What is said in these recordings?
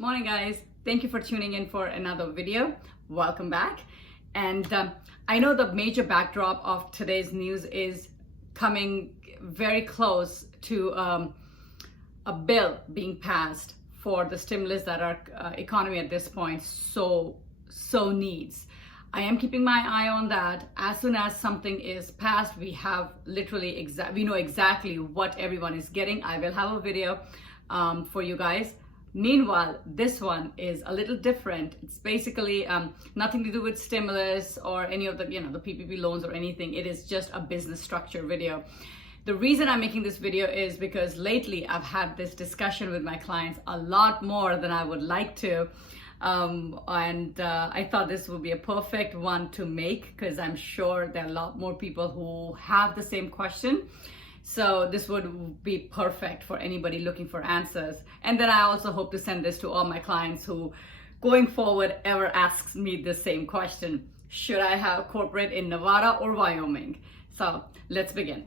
Morning guys, thank you for tuning in for another video. Welcome back. And I know the major backdrop of today's news is coming very close to a bill being passed for the stimulus that our economy at this point so needs. I am keeping my eye on that. As soon as something is passed, we have literally we know exactly what everyone is getting. I will have a video for you guys. Meanwhile, this one is a little different. It's basically nothing to do with stimulus or any of the the PPP loans or anything. It is just a business structure video. The reason I'm making this video is because lately I've had this discussion with my clients a lot more than I would like to. I thought this would be a perfect one to make because I'm sure there are a lot more people who have the same question. So this would be perfect for anybody looking for answers. And then I also hope to send this to all my clients who going forward ever asks me the same question. Should I have corporate in Nevada or Wyoming? So let's begin.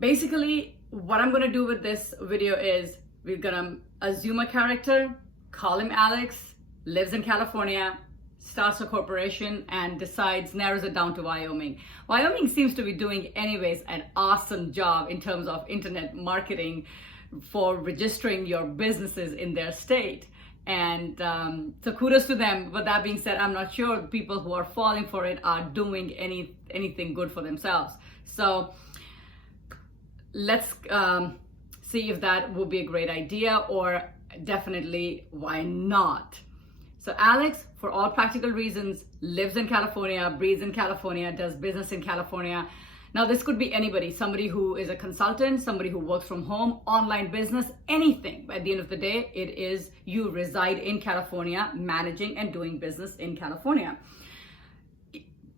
Basically, what I'm gonna do with this video is we're gonna assume a character, call him Alex, lives in California, starts a corporation and narrows it down to Wyoming. Wyoming seems to be doing anyways an awesome job in terms of internet marketing for registering your businesses in their state. And so kudos to them. But that being said, I'm not sure the people who are falling for it are doing anything good for themselves. So let's see if that would be a great idea, or definitely why not. So Alex, for all practical reasons, lives in California, breathes in California, does business in California. Now this could be anybody, somebody who is a consultant, somebody who works from home, online business, anything. At the end of the day, it is you reside in California, managing and doing business in California.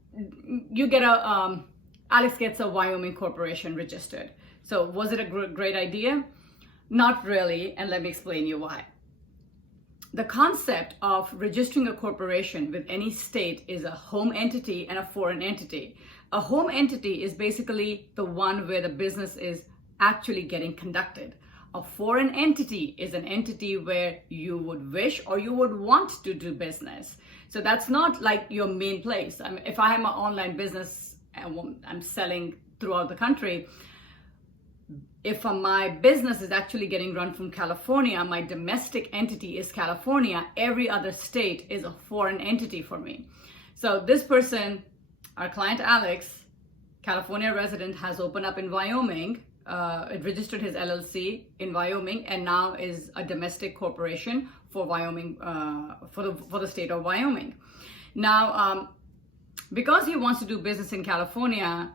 You get Alex gets a Wyoming corporation registered. So was it a great idea? Not really, and let me explain you why. The concept of registering a corporation with any state is a home entity and a foreign entity. A home entity is basically the one where the business is actually getting conducted. A foreign entity is an entity where you would wish or you would want to do business. So that's not like your main place. I mean, if I have my online business and I'm selling throughout the country, if my business is actually getting run from California, my domestic entity is California, every other state is a foreign entity for me. So this person, our client Alex, California resident, has opened up in Wyoming, it registered his LLC in Wyoming, and now is a domestic corporation for Wyoming, for the state of Wyoming. Now, because he wants to do business in California,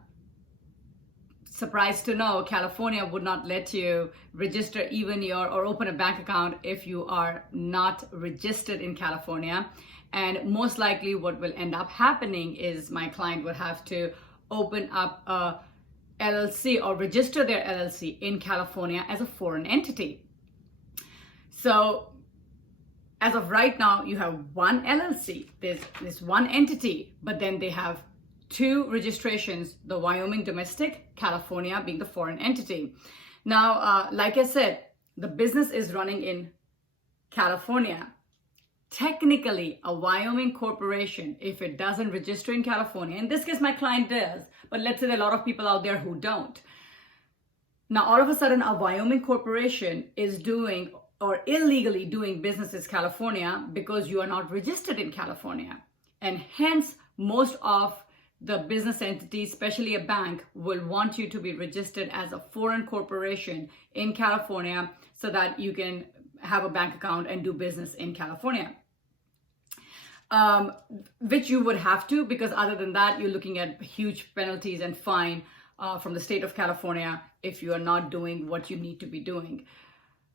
surprised to know, California would not let you register even or open a bank account if you are not registered in California. And most likely what will end up happening is my client would have to open up a LLC or register their LLC in California as a foreign entity. So as of right now, you have one LLC, there's one entity, but then they have two registrations, the Wyoming domestic, California being the foreign entity. Now, like I said, the business is running in California. Technically, a Wyoming corporation, if it doesn't register in California, in this case my client does, but let's say there are a lot of people out there who don't. Now, all of a sudden, a Wyoming corporation is doing or illegally doing business in California because you are not registered in California. And hence, most of the business entity, especially a bank, will want you to be registered as a foreign corporation in California so that you can have a bank account and do business in California. Which you would have to, because other than that, you're looking at huge penalties and fine from the state of California if you are not doing what you need to be doing.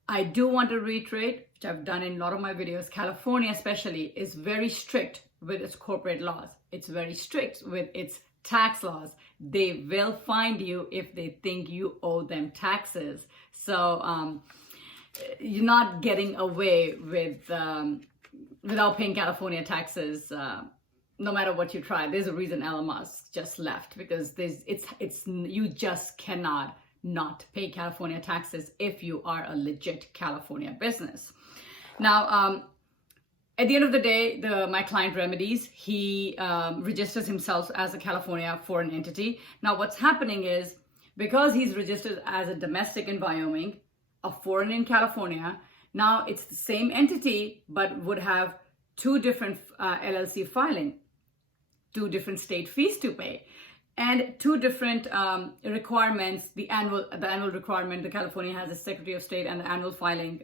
I do want to reiterate, which I've done in a lot of my videos, California especially is very strict with its corporate laws. It's very strict with its tax laws. They will find you if they think you owe them taxes. So you're not getting away with without paying California taxes, no matter what you try. There's a reason Elon Musk just left, because you just cannot not pay California taxes if you are a legit California business. Now, at the end of the day, my client Remedies, he registers himself as a California foreign entity. Now, what's happening is because he's registered as a domestic in Wyoming, a foreign in California, now it's the same entity, but would have two different LLC filing, two different state fees to pay, and two different requirements. The annual requirement, the California has a Secretary of State and the annual filing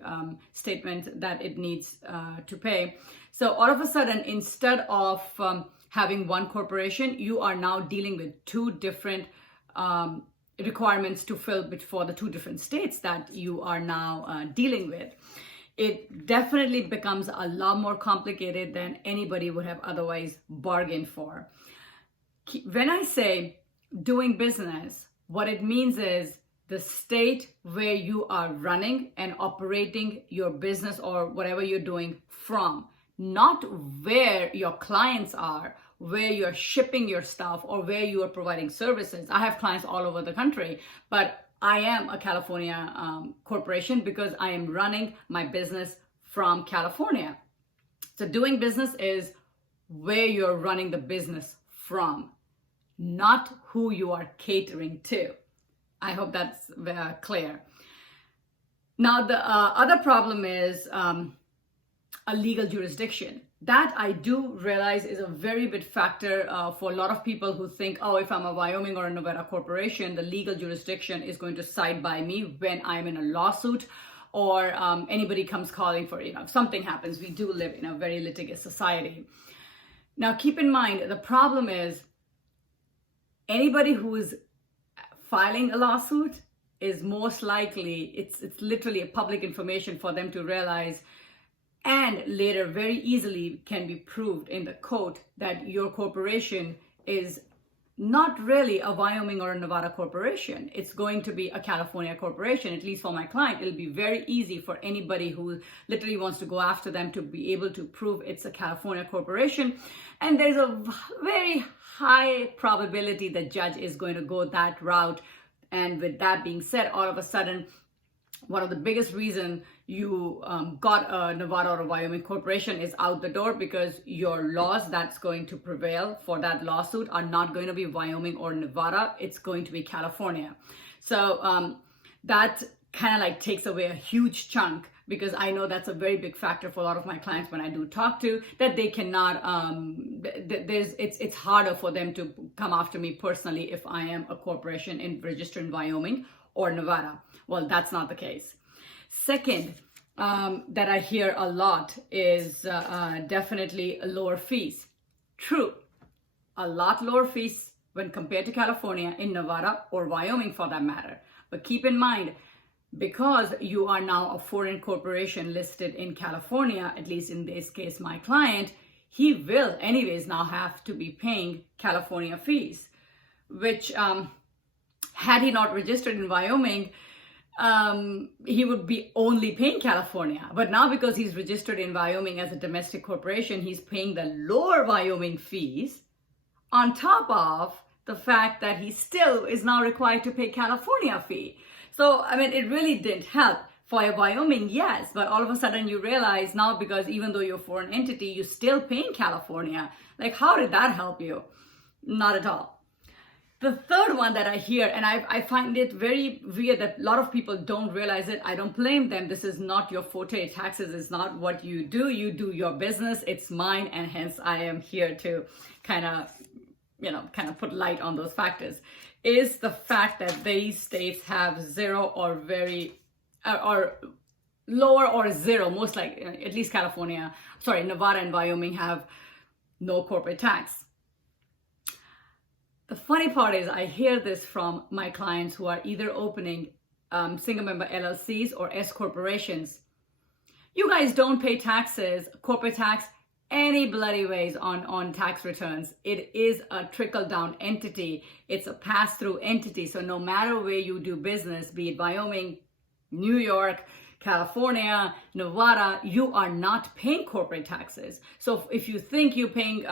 statement that it needs to pay. So all of a sudden, instead of having one corporation, you are now dealing with two different requirements to fill for the two different states that you are now dealing with. It definitely becomes a lot more complicated than anybody would have otherwise bargained for. When I say doing business, what it means is the state where you are running and operating your business or whatever you're doing from, not where your clients are, where you're shipping your stuff or where you are providing services. I have clients all over the country, but I am a California corporation because I am running my business from California. So doing business is where you're running the business from, not who you are catering to. I hope that's clear. Now, the other problem is a legal jurisdiction. That I do realize is a very big factor for a lot of people who think, oh, if I'm a Wyoming or a Nevada corporation, the legal jurisdiction is going to side by me when I'm in a lawsuit or anybody comes calling for, if something happens. We do live in a very litigious society. Now, keep in mind, the problem is anybody who is filing a lawsuit is most likely, it's literally a public information for them to realize, and later very easily can be proved in the court that your corporation is not really a Wyoming or a Nevada corporation. It's going to be a California corporation. At least for my client, it'll be very easy for anybody who literally wants to go after them to be able to prove it's a California corporation. And there's a very high probability the judge is going to go that route. And with that being said, all of a sudden, one of the biggest reasons you got a Nevada or a Wyoming corporation is out the door, because your laws that's going to prevail for that lawsuit are not going to be Wyoming or Nevada. It's going to be California. So that kind of like takes away a huge chunk, because I know that's a very big factor for a lot of my clients when I do talk to, that they cannot, it's harder for them to come after me personally if I am a corporation registered in Wyoming or Nevada. Well, that's not the case. Second, that I hear a lot is definitely lower fees. True, a lot lower fees when compared to California, in Nevada or Wyoming for that matter. But keep in mind, because you are now a foreign corporation listed in California, at least in this case, my client, he will anyways now have to be paying California fees, which had he not registered in Wyoming, he would be only paying California. But now because he's registered in Wyoming as a domestic corporation, he's paying the lower Wyoming fees on top of the fact that he still is now required to pay California fee. So, I mean, it really didn't help. For a Wyoming, yes, but all of a sudden you realize now, because even though you're a foreign entity, you're still paying California. Like, how did that help you? Not at all. The third one that I hear, and I find it very weird that a lot of people don't realize it. I don't blame them. This is not your forte. Taxes is not what you do. You do your business. It's mine. And hence I am here to kind of put light on those factors, is the fact that these states have zero or very, or lower or zero, most like, at least Nevada and Wyoming have no corporate tax. The funny part is I hear this from my clients who are either opening single member LLCs or S corporations. You guys don't pay taxes, corporate tax, any bloody ways on tax returns. It is a trickle-down entity. It's a pass-through entity. So no matter where you do business, be it Wyoming, New York, California, Nevada, you are not paying corporate taxes. So if you think you're paying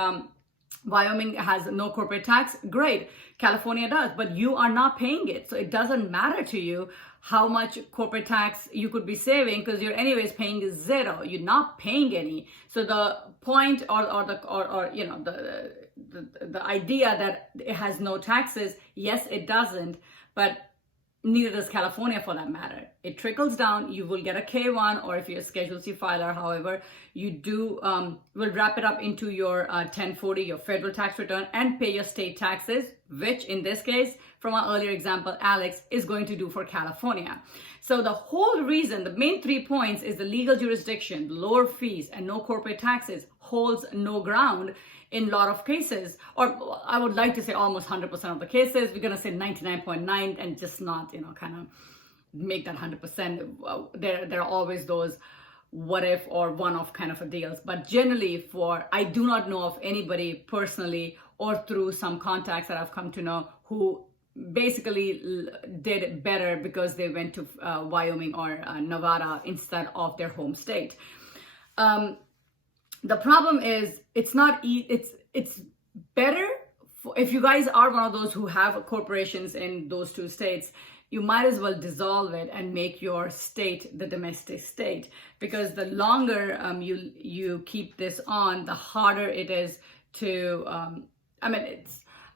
Wyoming has no corporate tax. Great. California does, but you are not paying it. So it doesn't matter to you how much corporate tax you could be saving because you're anyways paying zero. You're not paying any. So the point or you know, the idea that it has no taxes, yes, it doesn't, but neither does California for that matter. It trickles down. You will get a K1, or if you're a Schedule C filer, however, you do will wrap it up into your 1040, your federal tax return, and pay your state taxes, which in this case, from our earlier example, Alex is going to do for California. So the whole reason, the main 3 points is the legal jurisdiction, lower fees, and no corporate taxes holds no ground in a lot of cases, or I would like to say almost 100% of the cases. We're going to say 99.9 and just not, you know, kind of make that 100%. There are always those what if or one-off kind of a deals. But generally I do not know of anybody personally or through some contacts that I've come to know who basically did better because they went to Wyoming or Nevada instead of their home state. The problem is it's better if you guys are one of those who have corporations in those 2 states, you might as well dissolve it and make your state the domestic state, because the longer you keep this on, the harder it is to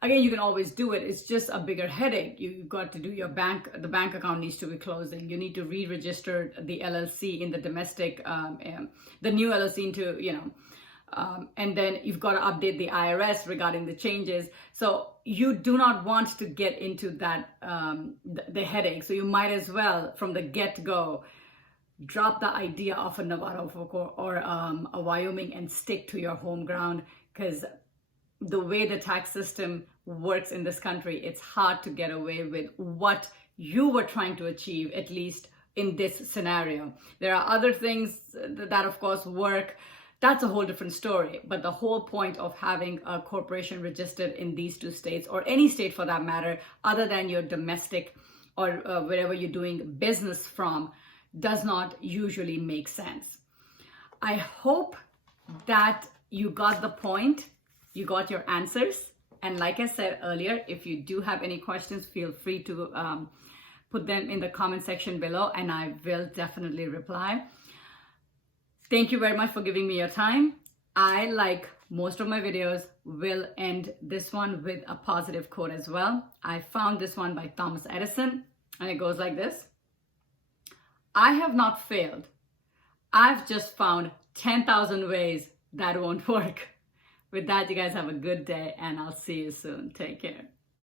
again, you can always do it. It's just a bigger headache. You've got to do the bank account needs to be closing. You need to re-register the LLC in the domestic, the new LLC into, you know, and then you've got to update the IRS regarding the changes. So you do not want to get into that, the headache. So you might as well, from the get-go, drop the idea of a Nevada or a Wyoming and stick to your home ground, because the way the tax system works in this country, it's hard to get away with what you were trying to achieve, at least in this scenario. There are other things that of course work. That's a whole different story. But the whole point of having a corporation registered in these 2 states, or any state for that matter, other than your domestic or wherever you're doing business from, does not usually make sense. I hope that you got the point. You got your answers. And like I said earlier, if you do have any questions, feel free to put them in the comment section below, and I will definitely reply. Thank you very much for giving me your time. I, like most of my videos, will end this one with a positive quote as well. I found this one by Thomas Edison, and it goes like this: I have not failed. I've just found 10,000 ways that won't work. With that, you guys have a good day, and I'll see you soon. Take care.